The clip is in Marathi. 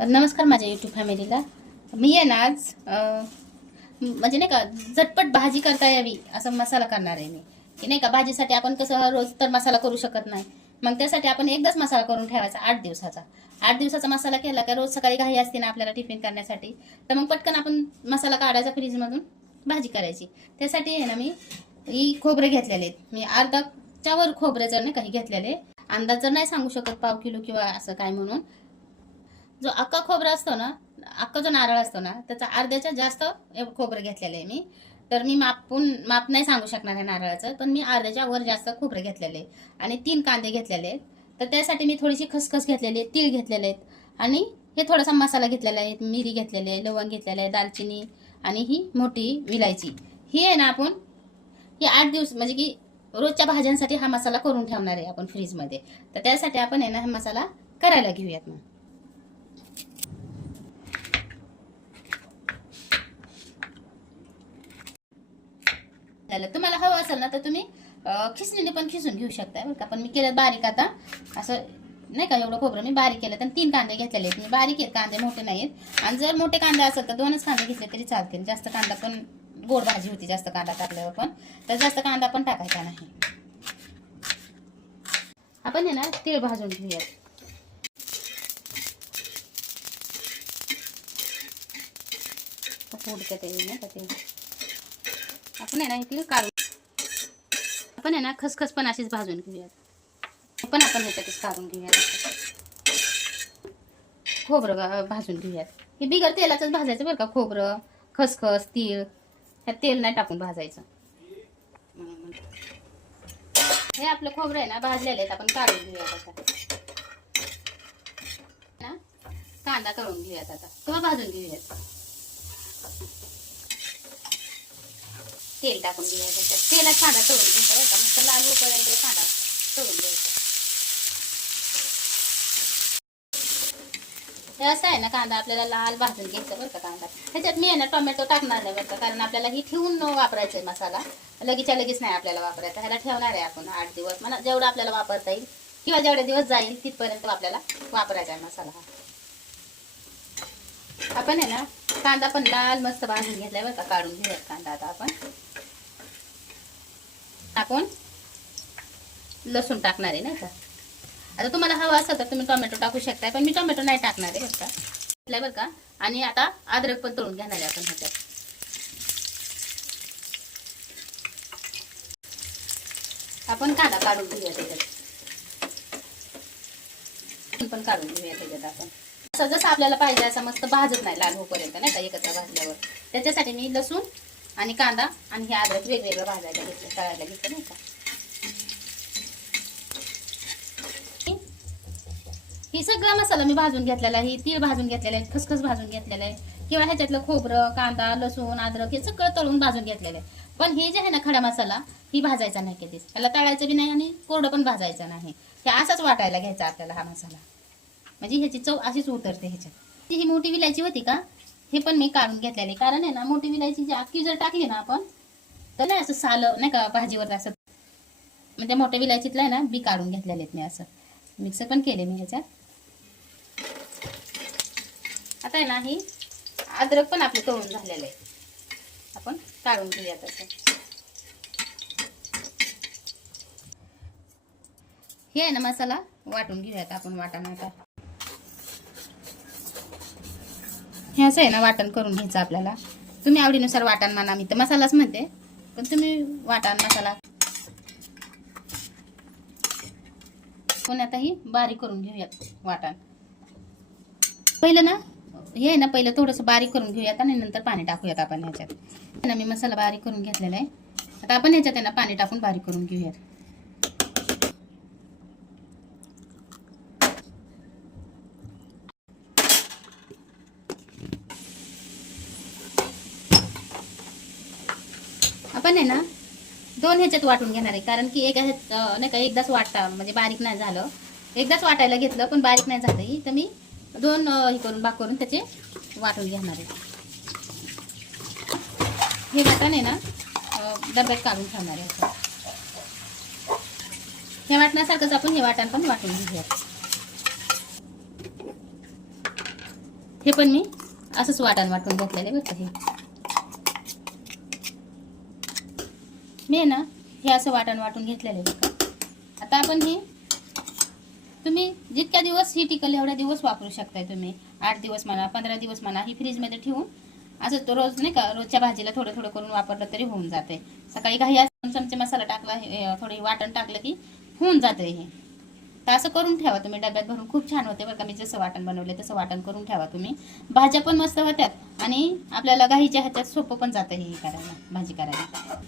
नमस्कार माझ्या यूट्यूब फॅमिलीला. मी आहे ना आज म्हणजे नाही का झटपट भाजी करता यावी असं मसाला करणार आहे मी. की नाही का भाजीसाठी आपण कसं रोज तर मसाला करू शकत नाही, मग त्यासाठी आपण एकदाच मसाला करून ठेवायचा 8 दिवसाचा. 8 दिवसाचा मसाला केला का रोज सकाळी घाई असते ना आपल्याला टिफिन करण्यासाठी, तर मग पटकन आपण मसाला काढायचा फ्रीजमधून, भाजी करायची. त्यासाठी आहे ना मी ही खोबरे घेतलेले आहेत. मी अर्धाच्या वर खोबरे जर नाही काही घेतलेले, अंदाज जर नाही सांगू शकत पाव किलो किंवा असं काय म्हणून. जो अख्खा खोबरा असतो ना, अख्खा जो नारळ असतो ना, त्याचा अर्ध्याच्या जास्त खोबरं घेतलेलं आहे मी. तर मी माप नाही सांगू शकणार आहे नारळाचं, पण मी अर्ध्याच्या वर जास्त खोबरं घेतलेलं आहे. आणि 3 कांदे घेतलेले आहेत. तर त्यासाठी मी थोडीशी खसखस घेतलेली आहे, तीळ घेतलेले आहेत, आणि हे थोडासा मसाला घेतलेला आहे. मिरी घेतलेली आहे, लवंग घेतलेलं आहे, दालचिनी, आणि ही मोठी विलायची. ही आहे ना आपण ही 8 दिवस म्हणजे की रोजच्या भाज्यांसाठी हा मसाला करून ठेवणार आहे आपण फ्रीजमध्ये. तर त्यासाठी आपण आहे ना हा मसाला करायला घेऊयात मग. तुम्हाला हवं असेल ना तर तुम्ही खिसणीने पण खिसून घेऊ शकता बरं का. पण मी केलं बारीक आता, असं नाही का एवढं खोबरं मी बारीक केलं. तर 3 कांदे घेतलेले आहेत मी, बारीक आहेत कांदे, मोठे नाहीत. आणि जर मोठे कांदे असेल तर 2च कांदे घेतले तरी चालतील. जास्त कांदा पण गोड भाजी होती जास्त कांदा टाकल्यावर, पण तर जास्त कांदा पण टाकायचा नाही. आपण आहे ना तीळ भाजून घेऊयात. उडतं ते नाही का ते. आपण आहे ना तीळ काढून, आपण आहे ना खसखस पण अशीच भाजून घेऊयात. पण आपण ह्याच्यातच काढून घेऊयात. खोबरं भाजून घेऊयात. हे बिगर तेलाचंच भाजायचं बरं का. खोबरं, खसखस, तीळ ह्यात तेल नाही टाकून भाजायचं. हे आपलं खोबरं आहे ना भाजलेलं आहे, आपण काढून घेऊयात आता. ना कांदा करून घेऊयात आता किंवा भाजून घेऊयात. तेल टाकून घेऊया त्याच्यात. तेलात कांदा तळून घ्यायचा बरं का, मस्त लाल होईपर्यंत कांदा तळून घ्यायचा. हे असं आहे ना कांदा आपल्याला लाल भाजून घ्यायचा बरं का कांदा. ह्याच्यात मी आहे ना टोमॅटो टाकणार नाही बरं का, कारण आपल्याला ही ठेवून वापरायचा आहे मसाला. लगेचच्या लगेच नाही आपल्याला वापरायचा. ह्याला ठेवणार आहे आपण 8 दिवस. मला जेवढं आपल्याला वापरता येईल किंवा जेवढे दिवस जाईल तिथपर्यंत आपल्याला वापरायचा आहे मसाला हा. आपण आहे ना कांदा पण लाल मस्त भाजून घेतलाय बरं का. काढून घेऊयात कांदा आता आपण. टाकून लसूण टाकणार आहे नाही का. आता तुम्हाला हवा असेल तर तुम्ही टोमॅटो टाकू शकताय, पण मी टोमॅटो नाही टाकणार आहे बरं का. आणि आता अद्रक पण तळून घेणार आहे आपण ह्याच्यात. आपण कांदा काढून घेऊया त्याच्यात, पण काढून घेऊया त्याच्यात आपण. असं जसं आपल्याला पाहिजे असं मस्त भाजत नाही लाल होईपर्यंत नाही का एकत्र भाजल्यावर. त्याच्यासाठी मी लसूण आणि कांदा आणि हे अद्रक वेगवेगळं भाजायला घेतलं, तळायला घेतलं नाही का. ही सगळा मसाला मी भाजून घेतलेला आहे. तीळ भाजून घेतलेला आहे, खसखस भाजून घेतलेला आहे, किंवा ह्याच्यातलं खोबरं, कांदा, लसूण, अद्रक हे सगळं तळून भाजून घेतलेलं आहे. पण हे जे आहे ना खडा मसाला, ही भाजायचा नाही कधीच. त्याला तळायचं बी नाही आणि कोरडं पण भाजायचं नाही. हे असाच वाटायला घ्यायचा आपल्याला हा मसाला, म्हणजे ह्याची चव अशीच उतरते ह्याच्यात. ही मोठी विलायची होती का, हे पण मी काढून घेतलेले. कारण आहे ना मोठी विलायची जी अख्खी जर टाकली ना आपण, तर नाही असं साल नाही का भाजीवर असं, म्हणजे मोठ्या विलायचीतलं आहे ना बी काढून घेतलेले आहेत मी. असं मिक्स पण केले मी ह्याच्यात. आता आहे ना ही अद्रक पण आपलं तळून झालेलं आहे, आपण काढून घेऊया तसं. हे आहे ना मसाला वाटून घेऊयात आपण वाटण. आता हे असं आहे ना वाटण करून घ्यायचं आपल्याला. तुम्ही आवडीनुसार वाटण म्हणा, मी तर मसालाच म्हणते, पण तुम्ही वाटण मसाला. पण आता ही बारीक करून घेऊयात वाटण. पहिलं ना हे आहे ना पहिलं थोडंसं बारीक करून घेऊयात आणि नंतर पाणी टाकूयात आपण ह्याच्यात. ना मी मसाला बारीक करून घेतलेला आहे. आता आपण ह्याच्यात आहे ना पाणी टाकून बारीक करून घेऊयात. आपण आहे ना 2 ह्याच्यात वाटून घेणार आहे, कारण की एका नाही का एकदाच वाटता म्हणजे बारीक नाही झालं. एकदाच वाटायला घेतलं पण बारीक नाही झालं, तर मी 2 हे करून भाग करून त्याचे वाटून घेणार आहे. हे वाटण आहे ना डब्यात काढून ठेवणार आहे. हे वाटण्यासारखंच आपण हे वाटण पण वाटून घेऊया. हे पण मी असंच वाटण वाटून घेतलेले बरं का हे. मी आहे ना हे असं वाटण वाटून घेतलेले बरं का. आता आपण हे तुम्ही जितक्या दिवस ही टिकल एवढ्या दिवस वापरू शकताय तुम्ही. 8 दिवस म्हणा, 15 दिवस म्हणा. ही फ्रीजमध्ये ठेवून असं तो रोज नाही का रोजच्या भाजीला थोडं थोडं करून वापरलं तरी होऊन जाते. सकाळी काही असं चमचे मसाला टाकला, थोडी वाटण टाकलं की होऊन जाते हे. तर असं करून ठेवा तुम्ही डब्यात भरून. खूप छान होते बरं का. मी जसं वाटण बनवले तसं वाटण करून ठेवा तुम्ही. भाज्या पण मस्त होत्यात आणि आपल्याला घाईच्या ह्याच्यात सोपं पण जातं हे करायला, भाजी करायला.